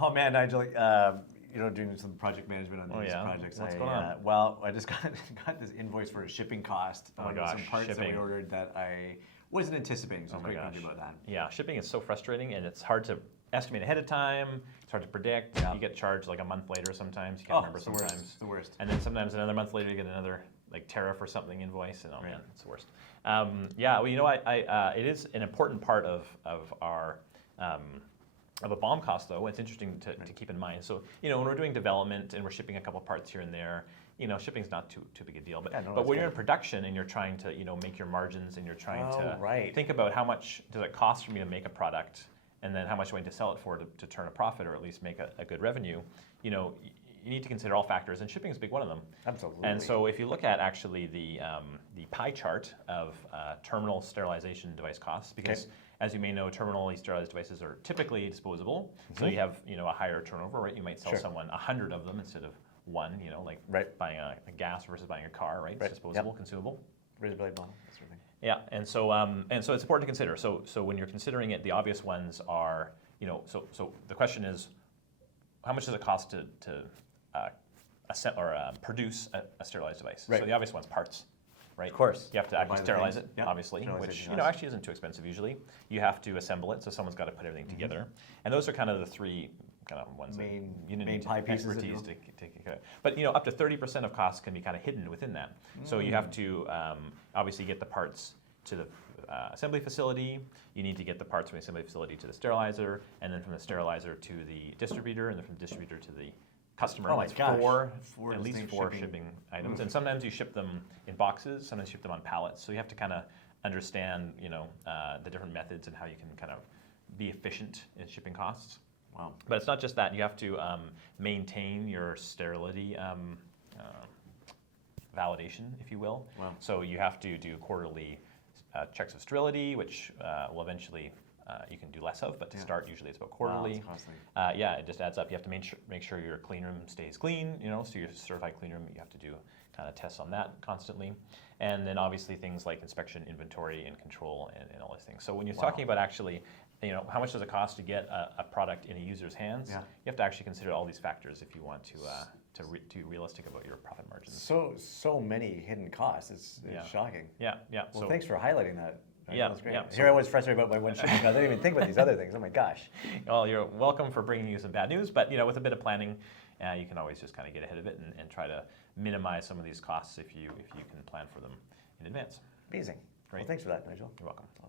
Oh man, Nigel, doing some project management on these projects. What's going on? Well, I just got this invoice for a shipping cost on some parts that we ordered that I wasn't anticipating. So I was quite happy about that. Yeah, shipping is so frustrating, and it's hard to estimate ahead of time. It's hard to predict. Yeah. You get charged like a month later sometimes. You can't remember sometimes. It's the worst. And then sometimes another month later you get another like tariff or something invoice, and man, it's the worst. Yeah, well, it is an important part of our of a BOM cost, though. It's interesting to keep in mind. So, when we're doing development and we're shipping a couple parts here and there, shipping's not too big a deal. But when you're in production and you're trying to, make your margins and you're trying to think about how much does it cost for me to make a product, and then how much am I going to sell it for to turn a profit or at least make a good revenue, you need to consider all factors, and shipping is a big one of them. Absolutely. And so if you look at actually the pie chart of terminal sterilization device costs, because as you may know, terminally sterilized devices are typically disposable, so you have a higher turnover, right? You might sell someone 100 of them instead of one, like buying a gas versus buying a car, right? It's disposable, consumable. Razor blade model, that sort of thing. Yeah, and so it's important to consider. So when you're considering it, the obvious ones are, so the question is, how much does it cost to produce a sterilized device? Right. So the obvious one's parts, right? Of course. You have to actually sterilize it, obviously, which actually isn't too expensive usually. You have to assemble it, so someone's got to put everything together. And those are kind of the three kind of ones main need pie pieces expertise to take care of. But up to 30% of costs can be kind of hidden within that. So you have to obviously get the parts to the assembly facility. You need to get the parts from the assembly facility to the sterilizer, and then from the sterilizer to the distributor, and then from the distributor to the customer. Oh my gosh. At least four shipping items. And sometimes you ship them in boxes, sometimes you ship them on pallets. So you have to kind of understand, the different methods and how you can kind of be efficient in shipping costs. Wow. But it's not just that. You have to maintain your sterility validation, if you will. Wow. So you have to do quarterly checks of sterility, which will eventually you can do less of, but to start, usually it's about quarterly. Wow, that's Yeah, it just adds up. You have to make sure your clean room stays clean, so your certified clean room, you have to do kind of tests on that constantly. And then obviously things like inspection, inventory, and control, and all these things. So when you're talking about actually, how much does it cost to get a product in a user's hands, you have to actually consider all these factors if you want to be realistic about your profit margins. So many hidden costs. It's shocking. Yeah. Well, thanks for highlighting that. Yeah, that's great. yeah. Here I was frustrated about my one shipping. I didn't even think about these other things. Oh my gosh. Well, you're welcome for bringing you some bad news, but with a bit of planning, you can always just kind of get ahead of it and try to minimize some of these costs if you can plan for them in advance. Amazing. Great. Well, thanks for that, Nigel. You're welcome.